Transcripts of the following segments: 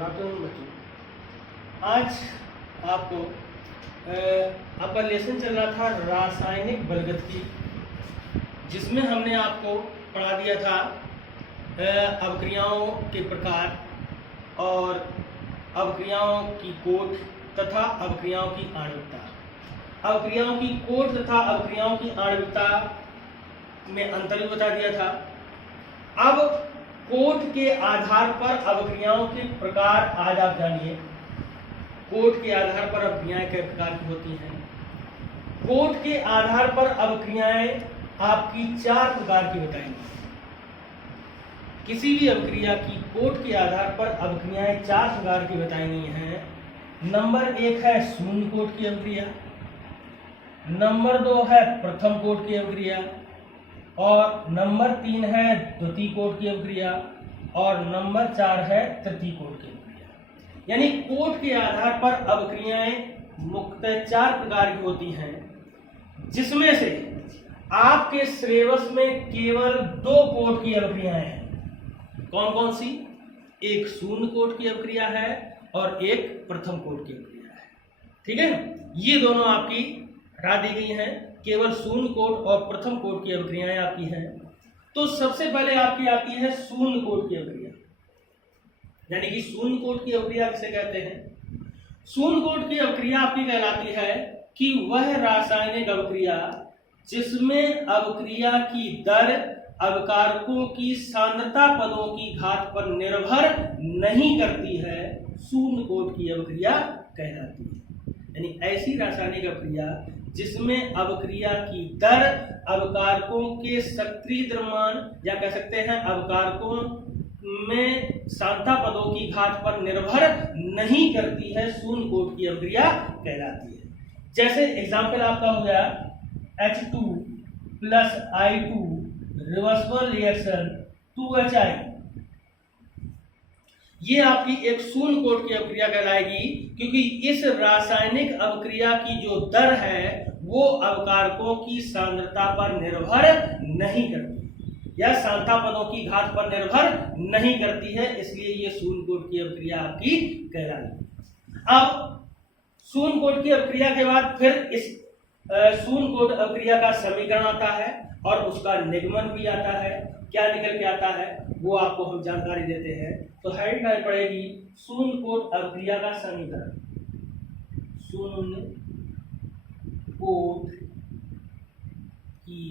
Good afternoon बच्चों। आज आपको आपका लेसन चल रहा था रासायनिक बलगति, जिसमें हमने आपको पढ़ा दिया था अवक्रियाओं के प्रकार और अवक्रियाओं की कोट तथा अवक्रियाओं की आणविकता। अवक्रियाओं की कोट तथा अवक्रियाओं की आणविकता में अंतर भी बता दिया था। अब कोट के आधार पर अवक्रियाओं के प्रकार आज आप जानिए। कोट के आधार पर अवक्रियाएं कई प्रकार की होती हैं। कोट के आधार पर अवक्रियाएं आपकी 4 प्रकार की बताएंगी। किसी भी अवक्रिया की कोट के आधार पर अवक्रियाएं 4 प्रकार की बताएंगी हैं। नंबर 1 है शून्य कोट की अवक्रिया, नंबर 2 है प्रथम कोट की अवक्रिया, और नंबर 3 है द्वितीय कोट की अवक्रिया, और नंबर 4 है तृतीय कोट की अवक्रिया। यानी कोट के आधार पर अवक्रियाएं मुख्यतः 4 प्रकार की होती हैं, जिसमें से आपके सिलेबस में केवल 2 कोट की अवक्रियाएं हैं। कौन कौन सी? एक शून्य कोट की अवक्रिया है और एक प्रथम कोट की अवक्रिया है। ठीक है, ये दोनों आपकी हटा दी गई हैं। केवल शून्य कोट और प्रथम कोट की अवक्रियाएं आपकी हैं। तो सबसे पहले आपकी आती है शून्य कोट की अवक्रिया, यानी कि शून्य कोट की अवक्रिया किसे कहते हैं? शून्य कोट की अवक्रिया आपकी कहलाती है कि वह रासायनिक अवक्रिया जिसमें अवक्रिया की दर अवकारकों की सांद्रता पदों की घात पर निर्भर नहीं करती है, शून्य कोट की अवक्रिया कहलाती है। यानी ऐसी रासायनिक अवक्रिया जिसमें अवक्रिया की दर अवकारकों के सक्रिय द्रव्यमान या कह सकते हैं अवकारकों में सांद्रता पदों की घात पर निर्भर नहीं करती है, शून्य कोट की अवक्रिया कहलाती है। जैसे एग्जाम्पल आपका हो गया H2 plus I2 reversible reaction 2HI। ये आपकी एक शून्य कोट की अवक्रिया कहलाएगी, क्योंकि इस रासायनिक अवक्रिया की जो दर है वो अवकारकों की सांद्रता पर निर्भर नहीं करती या सांद्रता पदों की घात पर निर्भर नहीं करती है, इसलिए ये शून्य कोट की अवक्रिया आपकी कहलाएगी। अब शून्य कोट की अवक्रिया के बाद फिर इस शून्य कोट अवक्रिया का समीकरण आता है और उसका निगमन भी आता है। क्या निकल के आता है वो आपको हम जानकारी देते हैं। तो हेडलाइन पड़ेगी शून्य कोट अवक्रिया का समीकरण। शून्य कोट की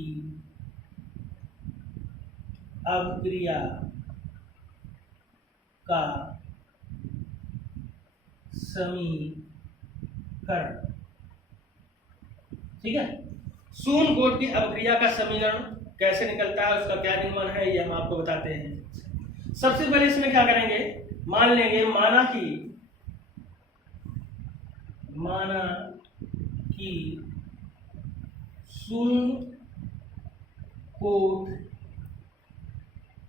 अवक्रिया का समीकरण। ठीक है, शून्य कोट की अवक्रिया का समीकरण कैसे निकलता है, उसका क्या निगमन है, ये हम आपको बताते हैं। सबसे पहले इसमें क्या करेंगे, मान लेंगे माना कि शून्य कोट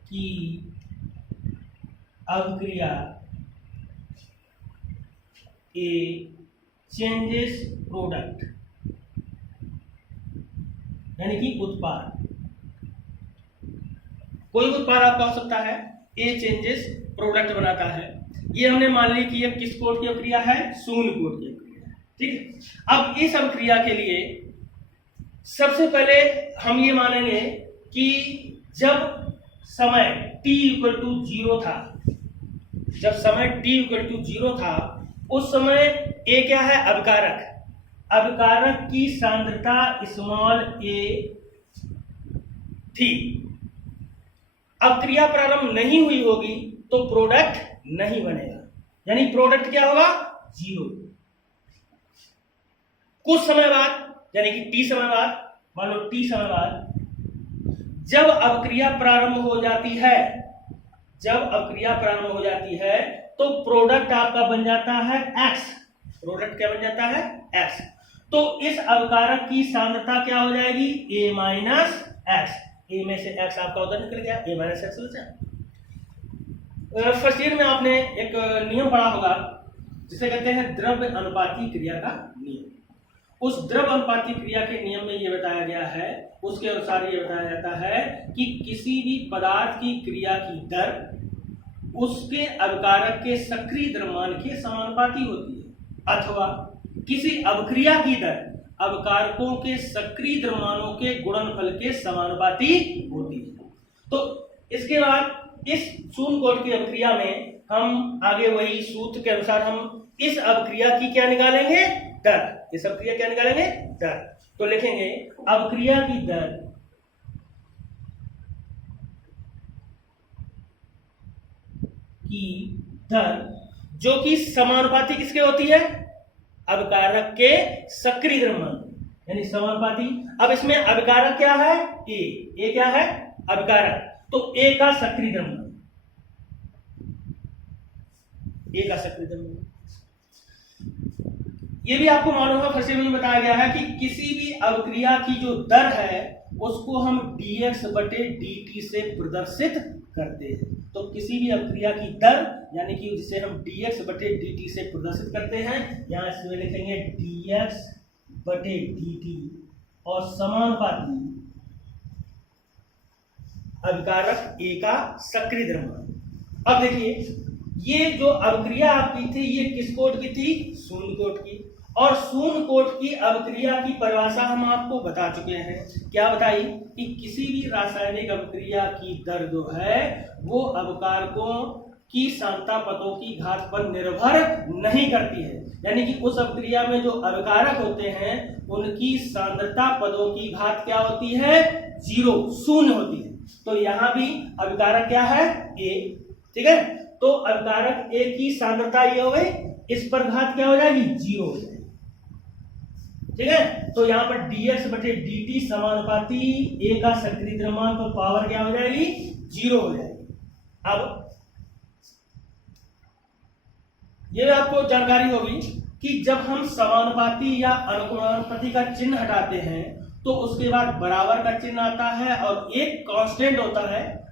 की अवक्रिया ए चेंजेस प्रोडक्ट, यानी कि उत्पाद, कोई उत्पाद आपका हो सकता है, ए चेंजेस प्रोडक्ट बनाता है। ये हमने मान ली कि ये किस कोट की अवक्रिया है? शून्य कोट की अवक्रिया है। ठीक है, अब इस अवक्रिया के लिए सबसे पहले हम ये मानेंगे कि जब समय t = 0 था, जब समय t = 0 था, उस समय ए क्या है? अवकारक। अवकारक की सांद्रता स्मॉल a थी। अब क्रिया प्रारंभ नहीं हुई होगी तो प्रोडक्ट नहीं बनेगा, यानी प्रोडक्ट क्या होगा? 0। कुछ समय बाद, यानी कि t समय बाद, मान लो t समय बाद, जब अवक्रिया प्रारंभ हो जाती है, जब अवक्रिया प्रारंभ हो जाती है तो प्रोडक्ट आपका बन जाता है x। प्रोडक्ट क्या बन जाता है? x। तो इस अवकारक की सांद्रता क्या हो जाएगी? a minus x. ए में से x आपका उधर निकल गया, a माइनस एक्स बचा। फर्स्ट ईयर में आपने एक नियम पढ़ा होगा जिसे कहते हैं द्रव्य अनुपाती क्रिया का नियम। उस द्रव्य अनुपाती क्रिया के नियम में ये बताया गया है, उसके अनुसार ये बताया जाता है कि किसी भी पदार्थ की क्रिया की दर उसके अभिकारक के सक्रिय द्रव्यमान के समानुपाती होती है, अथवा किसी अभिक्रिया की दर अभिकारकों के सक्रिय द्रव्यमानों के गुणनफल के समानुपाती होती है। तो इसके बाद इस शून्य कोट की अभिक्रिया में हम आगे वही सूत्र के अनुसार हम इस अभिक्रिया की क्या निकालेंगे, दर। इस अभिक्रिया क्या निकालेंगे, दर। तो लिखेंगे अभिक्रिया की दर जो कि समानुपाती किसके होती है, अभिकारक के सक्रिय द्रव्यमान, यानी समानुपाती। अब इसमें अभिकारक क्या है, ए क्या है, अभिकारक। तो ए का सक्रिय द्रव्यमान, ए का सक्रिय द्रव्यमान। ये भी आपको मालूम होगा, फिर से भी बताया गया है कि किसी भी अभिक्रिया की जो दर है उसको हम dx बटे dt से प्रदर्शित करते हैं। तो किसी भी अभिक्रिया की दर यानी कि जिसे हम dx बटे dt से प्रदर्शित करते हैं, यहां इसमें लिखेंगे dx बटे dt और समानुपाती अभिकारक A का सक्रिय द्रव्यमान। अब देखिए ये जो अभिक्रिया आपकी थी ये किस कोट की थी, शून्य कोट की। और शून्य कोट की अभिक्रिया की परिभाषा हम आपको बता चुके हैं। क्या बताई कि किसी भी रासायनिक अभिक्रिया की दर जो है वो अभिकारकों की सांद्रता पदों की घात पर निर्भर नहीं करती है, यानी कि उस अभिक्रिया में जो अभिकारक होते हैं उनकी सांद्रता पदों की घात क्या होती है, 0, शून्य होती है। तो यहाँ भी अभिकारक क्या है, A, ठीक है। तो अभिकारक A की सांद्रता ये हो गई, इस पर घात क्या हो जाएगी, 0 हो जाएगी, ठीक है। तो यहाँ पर dx बटे dt समानुपाती A का सक्रिय द्रव्यमान पर पावर क्या हो जाएगी, 0 हो जाएगी। अब ये आपको जानकारी होगी कि जब हम समानुपाती या अनुपाती का चिन्ह हटाते हैं तो उसके बाद बराबर का चिन्ह आता है और एक कांस्टेंट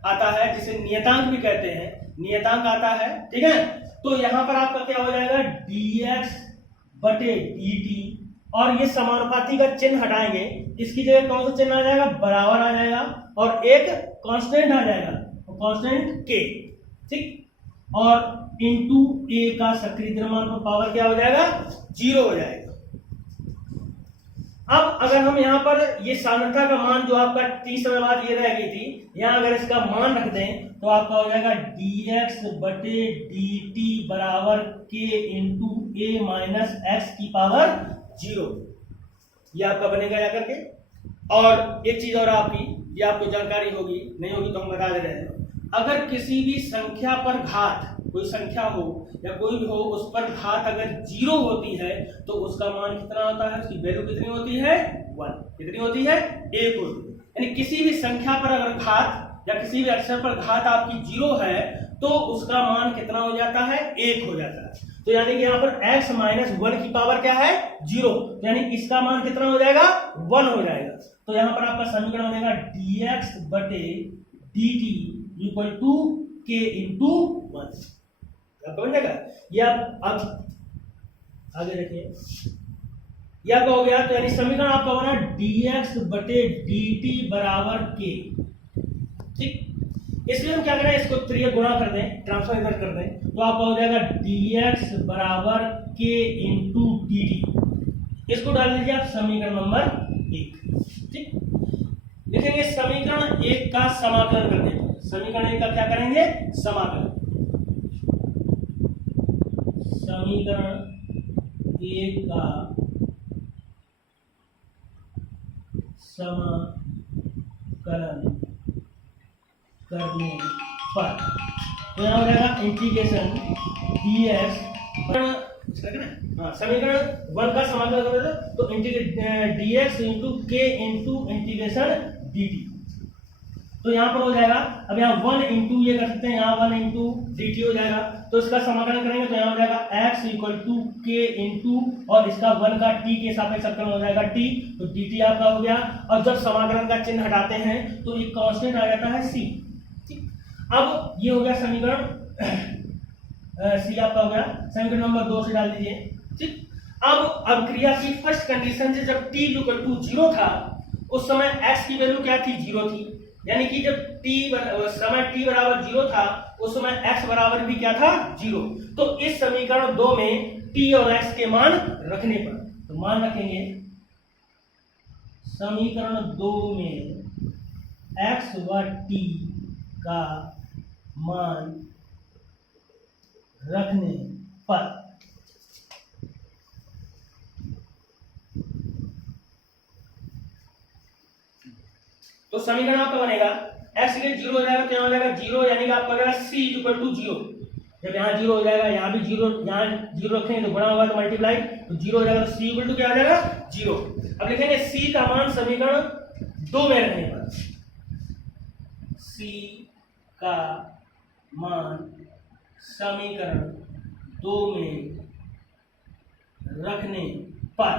आता है जिसे नियतांक भी कहते हैं, नियतांक आता है, ठीक है। तो यहां पर आपका क्या हो जाएगा, dx बटे dt और ये समानुपाती का चिन्ह हटाएंगे, इसकी जगह कौन सा चिन्ह आ जाएगा, बराबर आ जाएगा और एक कांस्टेंट आ जाएगा, कांस्टेंट k, ठीक। और इंटू A का सक्रिय द्रव्यमान पर पावर क्या हो जाएगा, 0 हो जाएगा। अब अगर हम यहाँ पर ये सांद्रता का मान जो आपका t समय बाद ये रह गई थी, यहाँ अगर इसका मान रख दें तो आपका हो जाएगा dx बटे dt बराबर k into A minus x की पावर 0। ये आपका बनेगा या करके। और एक चीज और आपकी, ये आपको जानकारी होगी, नहीं होगी तो हम बता दे रहे हैं। अगर किसी भी संख्या पर घात, कोई संख्या हो या कोई भी हो, उस पर घात अगर 0 होती है तो उसका मान कितना होता है, उसकी वैल्यू कितनी होती है, 1। कितनी होती है, 1 होती है। यानी किसी भी संख्या पर अगर घात या किसी भी अक्षर पर घात आपकी 0 है तो उसका मान कितना हो जाता है, 1 हो जाता है। तो यानी कि यहाँ पर x माइनस 1 की पावर क्या है, 0, यानी इसका मान कितना हो जाएगा, 1 हो जाएगा। तो यहाँ पर आपका समीकरण बनेगा dx बटे dt equal to k into 1। आपको बन जाएगा। ये अब आगे देखिए, ये आपका हो गया। तो यानी समीकरण आपका बना dx बटे dt बराबर k, ठीक। इसलिए हम क्या करें, इसको 3 गुणा कर दें, ट्रांसफर इधर कर दें, तो आपका हो जाएगा dx बराबर k इंटू dt। इसको डाल दीजिए आप समीकरण नंबर 1, ठीक। लिखेंगे समीकरण 1 का समाकलन करने पर, समीकरण 1 का क्या करेंगे, समाकलन। समीकरण 1 का समाकलन करने पर तो यहाँ हो जाएगा इंटीग्रेशन dx, समीकरण 1 का समाकलन करें तो dx into k into integration dt। तो यहाँ पर हो जाएगा, अब यहाँ 1 इंटू ये कर सकते हैं, यहाँ 1 इंटू dt हो जाएगा। तो इसका समाकलन करेंगे तो यहाँ हो जाएगा x equal to k into और इसका 1 का t के सापेक्ष समाकलन हो जाएगा t, तो dt आपका हो गया। और जब समाकलन का चिन्ह हटाते हैं तो एक कांस्टेंट आ जाता है c, ठीक। अब ये हो गया समीकरण c आपका हो गया। समीकरण नंबर 2 से डाल दीजिए, ठीक। अब अभिक्रिया की फर्स्ट कंडीशन से जब t इक्वल टू 0 था उस समय x की वैल्यू क्या थी, 0 थी। यानी कि जब समय t बराबर 0 था उस समय x बराबर भी क्या था 0। तो इस समीकरण 2 में t और x के मान रखने पर, तो मान रखेंगे समीकरण 2 में x व t का मान रखने पर तो समीकरण आपका बनेगा x के 0 हो जाएगा तो यहाँ हो जाएगा 0, यानी कि आपका हो जाएगा c इक्वल टू 0। जब यहाँ 0 हो जाएगा, यहाँ भी 0, यहाँ 0 रखेंगे तो गुणा होगा तो मल्टीप्लाई, तो 0 हो जाएगा तो c इक्वल टू क्या आ जाएगा 0। अब लिखेंगे c का मान समीकरण 2 में रखने पर, c का मान समीकरण 2 में रखने पर,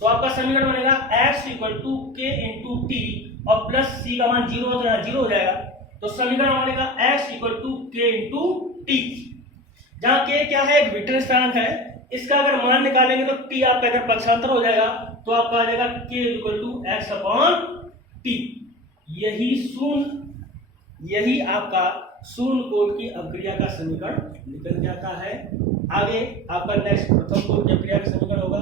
तो आपका समीकरण बनेगा x equal to k into T और प्लस c का मान 0 हो तो यहाँ 0 हो जाएगा, तो समीकरण बनेगा x equal to k into t, जहाँ k क्या है एक वेक्टर स्थिरांक है, इसका अगर मान निकालेंगे तो t आपका इधर पक्षांतर हो जाएगा, तो आपका आ जाएगा k equal to x upon t. यही आपका शून्य कोट की अभिक्रिया का समीकरण निकल जाता है। आगे आपका नेक्स्ट प्रथम कोट की अभिक्रिया का समीकरण होगा।